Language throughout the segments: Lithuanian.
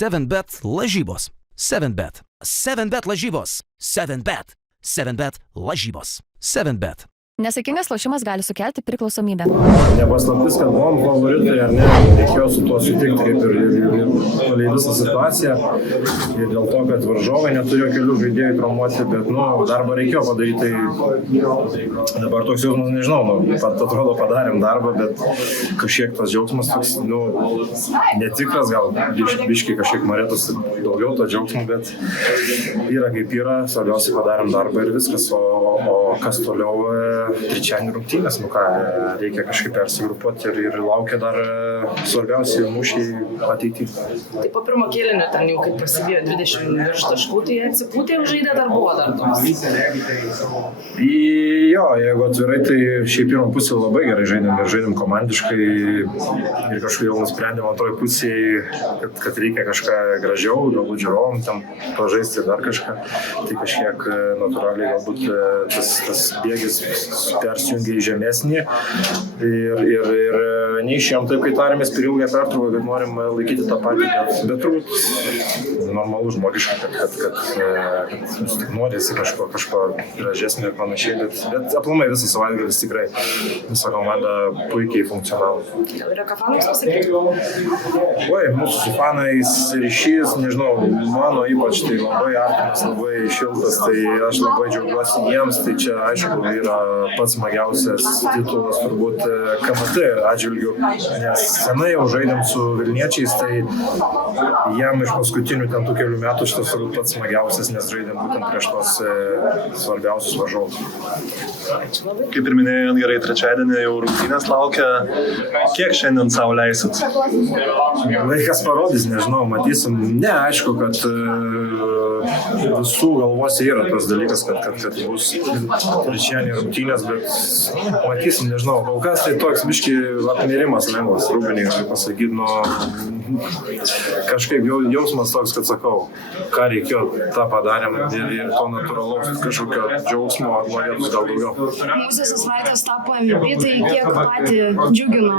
7bet lažybos. 7bet. 7bet lažybos. 7bet. 7bet lažybos. 7bet. Nesaikingas lošimas gali sukelti priklausomybę. Nepaslaptis, kad buvom favoritai, ar ne, reikėjo su tuo sutikti kaip ir palei visą situaciją. Ir dėl to, kad varžovai neturėjo kelių žaidėjų traumuoti, bet, darbą reikėjo padaryti. Tai dabar toks jausmas, nežinau, atrodo padarėm darbą, bet kažkiek tas džiaugsmas toks, netikras, gal biškiai kažkiek norėtųsi daugiau to džiaugsmo, bet yra kaip yra, svarbiausiai padarėm darbą ir viskas, o kas toliau trečiadienį rungtynės, reikia kažkaip persigrupuoti ir laukia dar svarbiausi mūšiai ateityje. Tai po pirmo kėlinio ten jau kaip prasidėjo 20 virš taškų, tai atsipūtė žaidė dar buvo dar toks. Jo, jeigu atvirai, tai šiaip pirmą pusę labai gerai žaidėm komandiškai ir kažkaip jau nusprendėm antroji pusėje, kad reikia kažką gražiau, galbūt žiūrovom ten pažaisti dar kažką, tai kažkiek natūraliai galbūt tas bėgis persijungia į žemesnį ir neišėjom taip, kai tarėmės per ilgą pertrauką, kad norim laikyti tą patį, bet turbūt normalu žmogiškai, kad tik norisi kažko gražesnio ir panašiai, bet aplamai visas savaitgalis tikrai visa komanda puikiai funkcionavo. Yra ką fanams pasakyti? Mūsų su fanais ryšys, nežinau, mano ypač tai labai artimas, labai šiltas, tai aš labai džiaugiuosi jiems, tai čia aišku yra pats smagiausias titulas turbūt KMT atžvilgiu, nes senai jau žaidėm su Vilniečiais, tai jam iš paskutinių ten tų kelių metų šitas turbūt pats smagiausias, nes žaidėm būtent prieš tos svarbiausius varžovus. Kaip ir minėjai, gerai, trečiadienį jau rungtynės laukia. Kiek šiandien savo leisit? Laikas parodys, nežinau, matysim. Ne, aišku, kad visų galvose yra tas dalykas, kad bus trečiadienį rungtynės, bet matysim, nežinau, kol kas tai toks biški apmirimas lengvas, Rūbinį galiu pasakyti, kažkaip jausmas toks, kad sakau, ką reikėjo, tą padarėm ir to natūralaus kažkokio džiaugsmo norėtus gal daugiau. Mozesas Vaitas tapo MVP, tai kiek patį džiugino?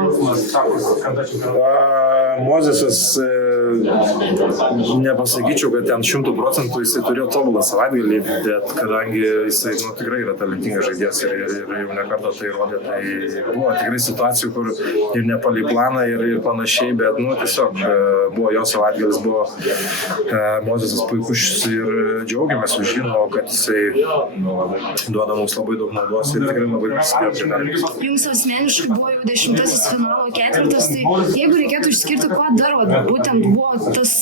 Mozesas, nepasakyčiau, kad ten 100% jisai turėjo tobulą savaitgalį, bet kadangi jisai tikrai yra talentingas žaidėjas ir jau ne kartą tai rodė, tai buvo tikrai situacijų, kur ir nepalei planą ir panašiai, bet tiesiog buvo jo savaitgalis, buvo Mozesas puikus ir džiaugiamės, žino, kad jisai duoda mums labai daug naudos ir tikrai labai prisidėjo prie darbus. Jums asmeniškai buvo jau 10 finalo ketvirtas, tai jeigu reikėtų išskirti, ko dar būtent buvo tas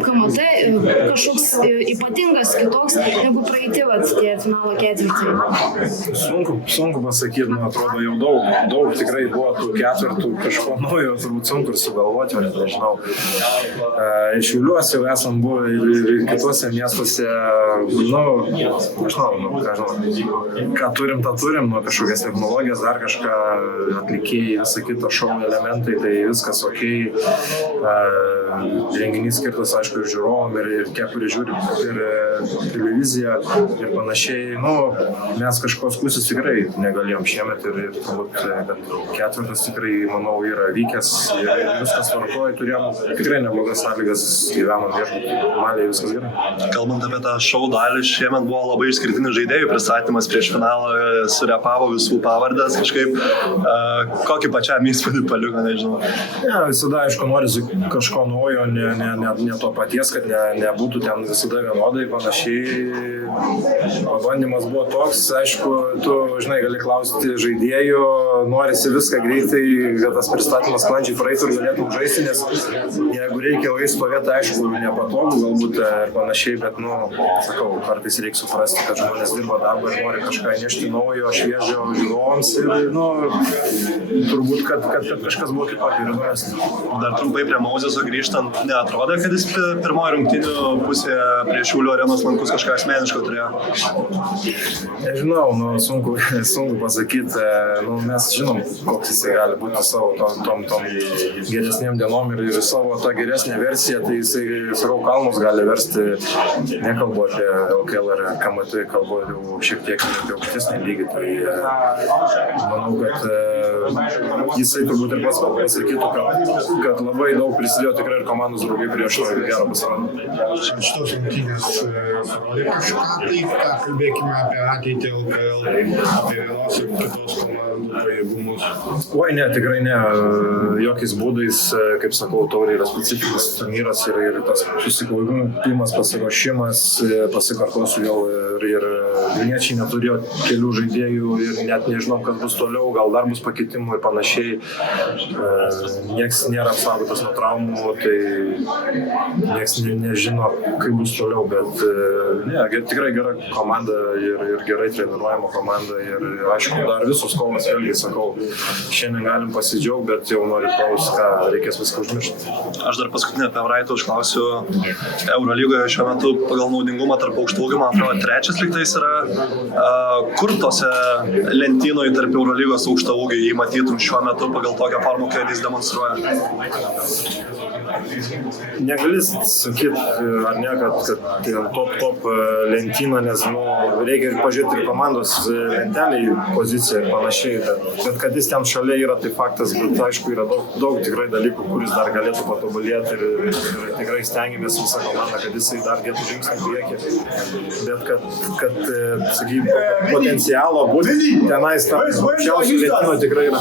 KMT kažkoks ypatingas, kitoks, negu praeiti tie finalo ketvirtai? Sunku pasakyti, man atrodo, jau daug tikrai buvo tų ketvirtų kažko naujo, turbūt sunku ir sugalvoti, o net nežinau. Šiauliuose jau esam buvę ir kitose miestuose, ką turim, tą turim, kažkokias technologijas, dar kažką, atlikėjai, visą kitą šou elementai, tai viskas okei. Renginys skirtas, aišku, ir žiūrovom, ir tie, kurie žiūri ir televiziją ir panašiai. Mes kažko skųsis tikrai negalėjom šiemet ir turbūt, kad ketvirtas tikrai, manau, yra vykęs ir viskas tvarkoja, turėjom tikrai neblogas sąlygas, gyvenom viešbutį, normaliai viskas gerai. Kalbant apie tą šou dalį, šiemet buvo labai išskirtinis žaidėjų pristatymas prieš finalą, surepavo visų pavardės kažkaip. Kokį pačiam įspūdį paliko, nežinau. Visada, aišku, norisi kažko naujo, ne to paties, kad nebūtų ten visada vienodai, panašiai. Pabandymas buvo toks, aišku, tu, gali klausti žaidėjų, norisi viską greitai, kad tas pristatymas sklandžiai praeitų ir galėtum žaisti, nes jeigu reikia ilgai stovėti, aišku, nepatogu galbūt ir panašiai, bet, sakau, kartais reikia suprasti, kad žmonės dirba darbą ir nori kažką nešti naujo, šviežio žiūrovams ir, turbūt, kad kažkas buvo kitokio ir įdomesnio. Dar trumpai prie Mozeso grįžtant, neatrodė, kad jis pirmoje rungtynių pusėje prie Šiaulių arenos lankus kažką asmeniško turėjo? Nežinau, sunku pasakyti. Mes žinom, koks jisai gali būti savo tom geresnėm dienom ir savo tą geresnę versiją, tai jisai sakau, kalnus gali versti, nekalbu apie LKL ar KMT, kalbu jau šiek tiek apie aukštesnį lygį. Tai manau, kad jisai turbūt ir pats pasakytų, kad labai daug daug prisidėjo tikrai ir komandos draugai prie šito gero pasirodymo. Šitos rungtynės parodė kažką, tai ką kalbėkime apie ateitį LKL, apie vienos ir kitos komandų pajėgumus. Oi, ne, tikrai ne. Jokiais būdais, kaip sakau, taurė yra specifinis turnyras ir tas susikaupimas, pasiruošimas, pasikartosiu jau ir Vilniečiai neturėjo kelių žaidėjų ir net nežinau, kas bus toliau, gal dar bus pakeitimų ir panašiai. Niekas nėra apsaugotas nuo traumų, tai niekas nežino, kaip bus toliau, bet ne, tikrai gera komanda ir gerai treniruojama komanda ir aišku, dar visos kovos, vėlgi sakau, šiandien galim pasidžiaugti, bet jau nuo rytojaus, ką reikės viską užmiršti. Aš dar paskutinį apie Vraitą užklausiu. Eurolygoje šiuo metu pagal naudingumą tarp aukštaūgių, man atrodo, trečias lygtais yra. Kur tose lentynoje tarp Eurolygos aukštaūgių jį matytum šiuo metu pagal tokią formą, kai jis demonstruoja? Negali sakyti, ar ne, kad top lentyną, nes reikia pažiūrėti ir komandos lentelį poziciją ir panašiai, bet kad jis ten šalia yra, tai faktas, bet aišku, yra daug tikrai dalykų, kuris dar galėtų patobulėti ir tikrai stengiamės visą komandą, kad jisai dar dėtų žingsnį į priekį, bet kad sakykim, potencialo būti tenais aukščiausių lentyno tikrai yra.